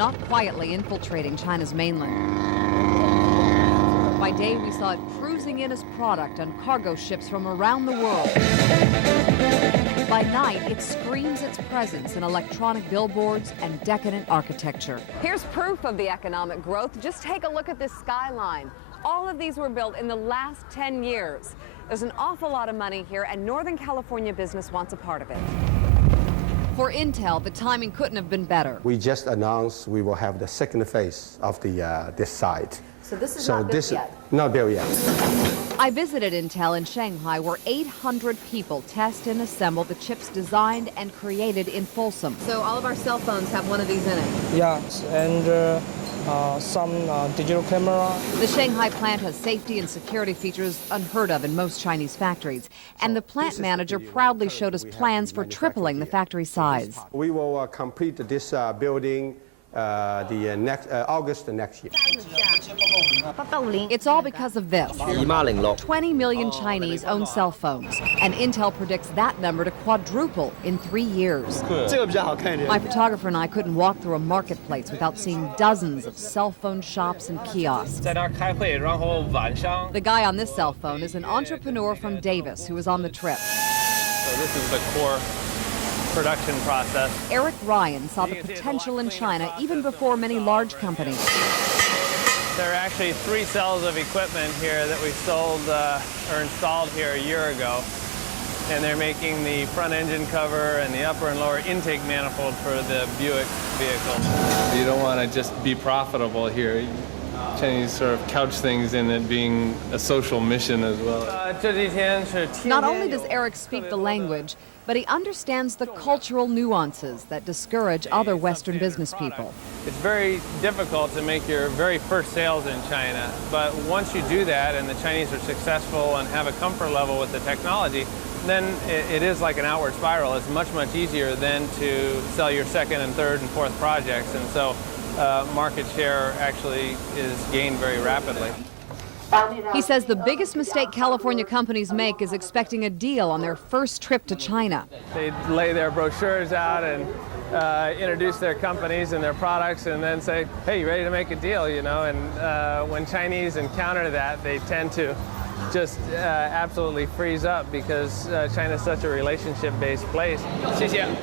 not quietly infiltrating China's mainland. By day, we saw it cruising in as product on cargo ships from around the world. By night, it screams its presence in electronic billboards and decadent architecture. Here's proof of the economic growth. Just take a look at this skyline. All of these were built in the last 10 years. There's an awful lot of money here, and Northern California business wants a part of it. For Intel, the timing couldn't have been better. We just announced we will have the second phase of this site. So this is not built yet? Not built yet. I visited Intel in Shanghai, where 800 people test and assemble the chips designed and created in Folsom. So all of our cell phones have one of these in it? Yes, and some digital camera. The Shanghai plant has safety and security features unheard of in most Chinese factories. And the plant manager proudly showed us plans for tripling the factory size. We will complete this building August next year. It's all because of this. 20 million Chinese own cell phones, and Intel predicts that number to quadruple in 3 years. My photographer and I couldn't walk through a marketplace without seeing dozens of cell phone shops and kiosks. The guy on this cell phone is an entrepreneur from Davis who was on the trip. So this is the core production process. Eric Ryan saw the potential in China even before many large companies. There are actually 3 cells of equipment here that we sold or installed here a year ago. And they're making the front engine cover and the upper and lower intake manifold for the Buick vehicle. You don't want to just be profitable here. Chinese sort of couch things in it being a social mission as well. Not only does Eric speak the language, but he understands the cultural nuances that discourage other Western business people. It's very difficult to make your very first sales in China, but once you do that and the Chinese are successful and have a comfort level with the technology, then it is like an outward spiral. It's much, much easier then to sell your second and third and fourth projects, and so market share actually is gained very rapidly. He says the biggest mistake California companies make is expecting a deal on their first trip to China. They lay their brochures out and introduce their companies and their products and then say, hey, you ready to make a deal, you know? And when Chinese encounter that, they tend to just absolutely freeze up because China is such a relationship-based place.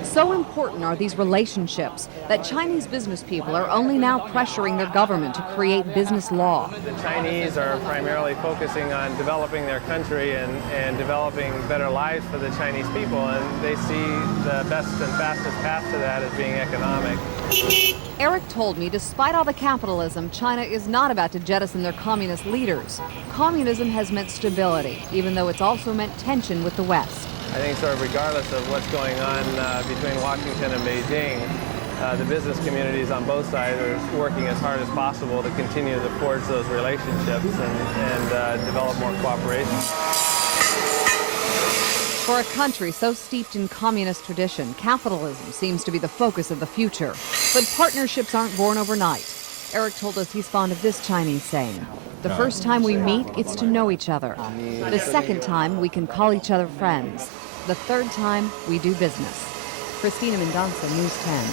So important are these relationships that Chinese business people are only now pressuring their government to create business law. The Chinese are primarily focusing on developing their country and developing better lives for the Chinese people, and they see the best and fastest path to that as being economic. Eric told me, despite all the capitalism, China is not about to jettison their communist leaders. Communism has meant stability, even though it's also meant tension with the West. I think sort of regardless of what's going on between Washington and Beijing, the business communities on both sides are working as hard as possible to continue to forge those relationships and develop more cooperation. For a country so steeped in communist tradition, capitalism seems to be the focus of the future. But partnerships aren't born overnight. Eric told us he's fond of this Chinese saying: the first time we meet, it's to know each other. The second time, we can call each other friends. The third time, we do business. Christina Mendonca, News 10.